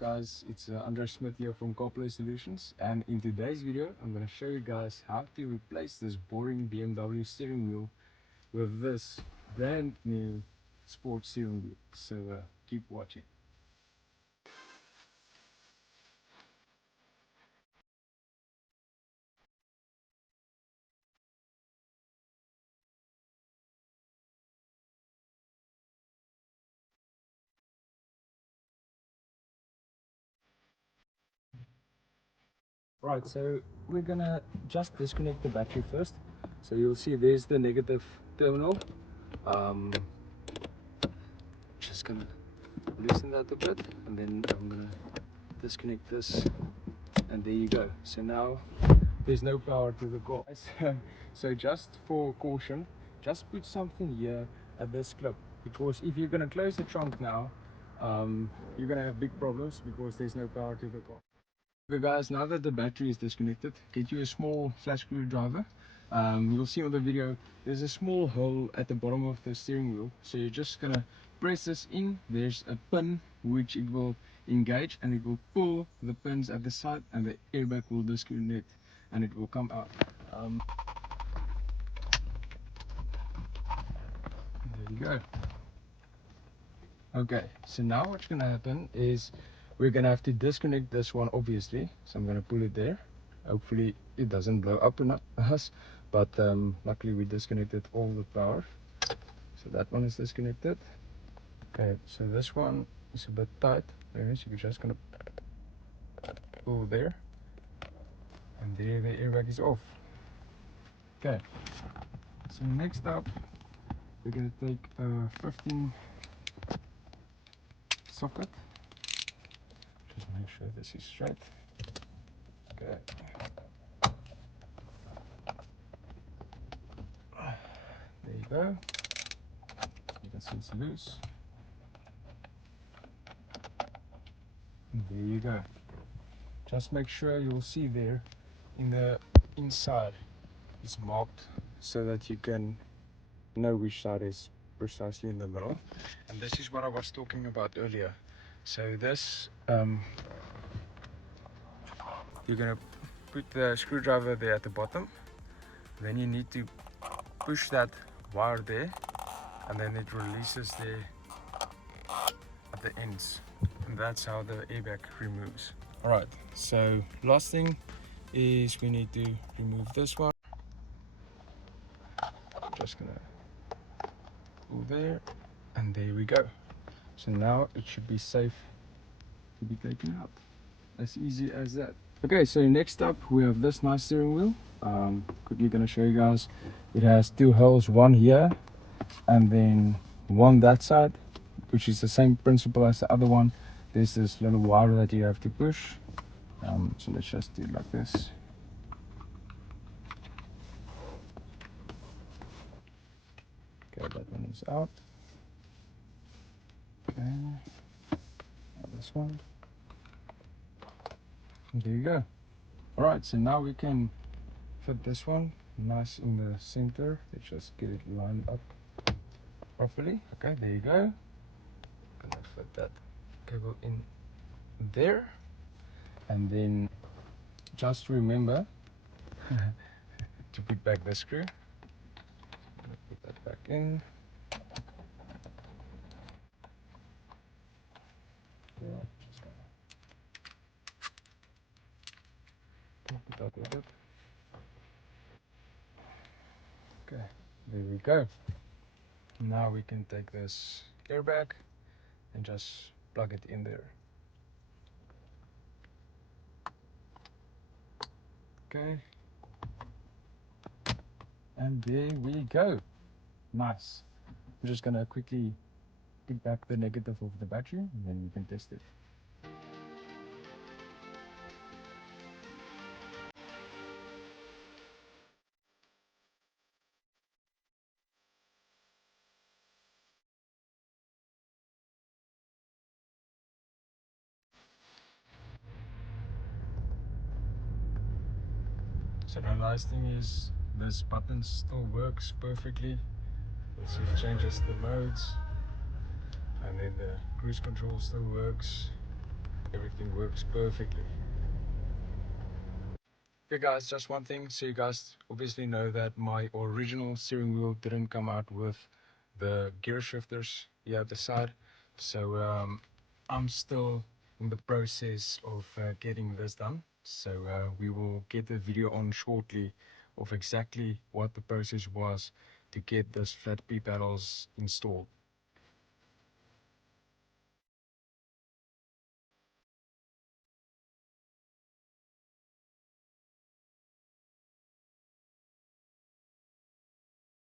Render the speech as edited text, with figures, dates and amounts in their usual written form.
guys, it's Andre Smith here from CarPlay Solutions, and in today's video I'm going to show you guys how to replace this boring BMW steering wheel with this brand new sports steering wheel. So keep watching. Right, so we're gonna just disconnect the battery first. So you'll see there's the negative terminal. Just gonna loosen that a bit, and then I'm gonna disconnect this, and there you go. So now there's no power to the car. So just for caution, just put something here at this clip, because if you're gonna close the trunk now, you're gonna have big problems because there's no power to the car. Okay guys, now that the battery is disconnected, get you a small flat screwdriver. You'll see on the video there's a small hole at the bottom of the steering wheel, so you're just gonna press this in. There's a pin which it will engage, and it will pull the pins at the side, and the airbag will disconnect and it will come out. There you go. Okay, so now what's gonna happen is we're gonna have to disconnect this one, obviously. So I'm gonna pull it there. Hopefully it doesn't blow up on us, but luckily we disconnected all the power, so that one is disconnected. Okay, so this one is a bit tight there, so we're just gonna pull there, and there the airbag is off. Okay, so next up we're gonna take a 15 socket. Just make sure this is straight. Okay. There you go. You can see it's loose. And there you go. Just make sure you'll see there in the inside it's marked so that you can know which side is precisely in the middle. And this is what I was talking about earlier. So this you're gonna put the screwdriver there at the bottom, then you need to push that wire there, and then it releases there at the ends, and that's how the airbag removes. Alright, so last thing is we need to remove this one. Just gonna pull there, and there we go. So now it should be safe to be taken out. As easy as that. Okay, so next up we have this nice steering wheel. Quickly gonna show you guys. It has two holes, one here and then one that side, which is the same principle as the other one. There's this little wire that you have to push. So let's just do it like this. Okay, that one is out. Okay, now this one. And there you go. Alright, so now we can fit this one nice in the center. Let's just get it lined up properly. Okay, there you go. Gonna fit that cable in there, and then just remember to put back the screw. Put that back in. Yeah, just gonna put that with it. Okay, there we go. Now we can take this airbag and just plug it in there. Okay, and there we go. Nice. I'm just gonna quickly pick back the negative of the battery, and then we can test it. So the nice thing is this button still works perfectly. So it changes the modes, and then the cruise control still works. everything works perfectly. Okay guys, just one thing, so you guys obviously know that my original steering wheel didn't come out with the gear shifters here at the side. So I'm still in the process of getting this done. So we will get the video on shortly of exactly what the process was to get this flat P panels installed.